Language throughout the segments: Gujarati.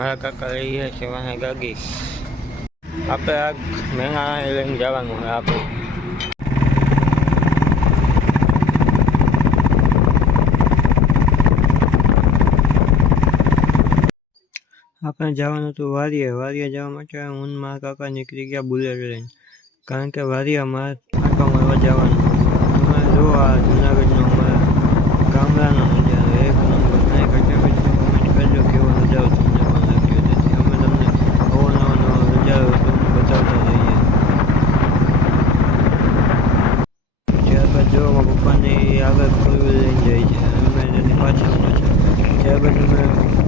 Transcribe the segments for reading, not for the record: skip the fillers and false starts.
મારા કાકા લઈએ છે વાહે ગાડી. આપણે આ મેંગા લઈને જવાનું હોય આપણે. આપણે જવાનું હતું વારિયા જવા માટે હું મારા કાકા નીકળી ગયા બુલેટ લઈને, કારણ કે વારિયામાં આંટો મારવા જવાનું. તમે જો આ જુનાગઢનો અમારા ગામડાનો નજારો એક નંબર. નહીં કમેન્ટ કરજો કેવો નજારો તમને પણ લાગ્યો. તેથી અમે તમને નવો નજારો તમને બતાવતા રહીએ. ત્યારબાદ જો મારા પપ્પાને આગળ ફોરવ્હીલ લઈને જાય છે, અમે એની પાછળનો છે. ત્યારબાદ અમે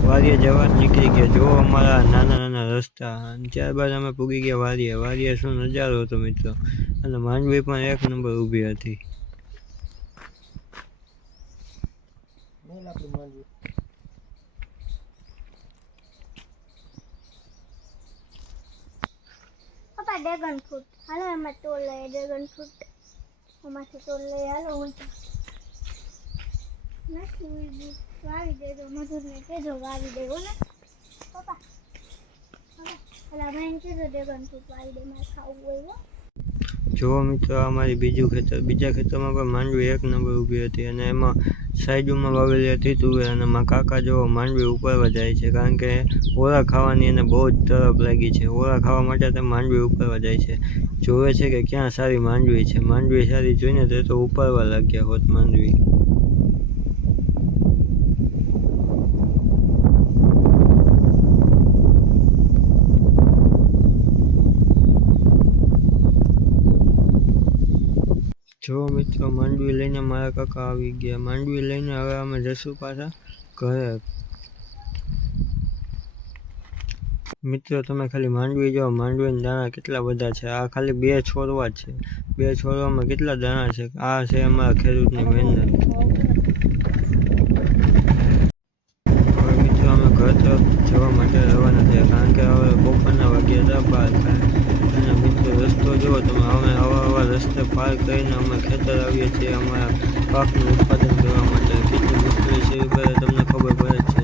વારિયા જવા નીકળી ગયા. જો અમારા નાના રસ્તા. ત્યારબાદ અમે પૂગી ગયા વારિયા. શું નજારો હતો મિત્રો. અને માંડવી પણ એક નંબર ઊભી હતી. પપ્પા ડ્રેગન ફ્રૂટ હાલો, એમાં તોડ લઈએ. ડ્રેગન ફ્રૂટ એમાંથી તોડ લઈએ. હાલો હું નથી વાવી દેજો. મધુરને કહેજો વાવી દેવો ને પપ્પા. હવે મેં કીધું ડ્રેગન ફ્રૂટ વાવી દે, મારે ખાવું હોય. જો મિત્રો અમારી બીજા ખેતરમાં પણ માંડવી એક નંબર ઊભી હતી. અને એમાં સાઈડમાં વાવેલી હતી તુવેર. અને મારા કાકા જો માંડવી ઉપરવા જાય છે, કારણ કે ઓરા ખાવાની એને બહુ જ તરફ લાગી છે. ઓરા ખાવા માટે તે માંડવી ઉપરવા જાય છે. જોવે છે કે ક્યાં સારી માંડવી છે. માંડવી સારી જોઈને તો ઉપરવા લાગ્યા હોત માંડવી. જો મિત્રો માંડવી લઈને મારા કાકા આવી ગયા. માંડવી લઈને હવે અમે જશું પાછા ઘરે. મિત્રો તમે ખાલી માંડવી જો, માંડવીના દાણા કેટલા બધા છે. આ ખાલી 2 છોડવા જ છે. 2 છોડવામાં કેટલા દાણા છે. આ છે અમારા ખેડૂતની મહેનત. હવે મિત્રો અમે ઘર તરફ જવા માટે રવાના થયા, કારણ કે હવે બપોરના વાગ્યા હતા 12 અને મિત્રો રસ્તો જુઓ તમે. અમે આવા રસ્તે પાર કરીને અમે ખેતર આવીએ છીએ અમારા પાકનું ઉત્પાદન કરવા માટે. કેટલી મુશ્કેલી છે એ તમને ખબર પડે છે.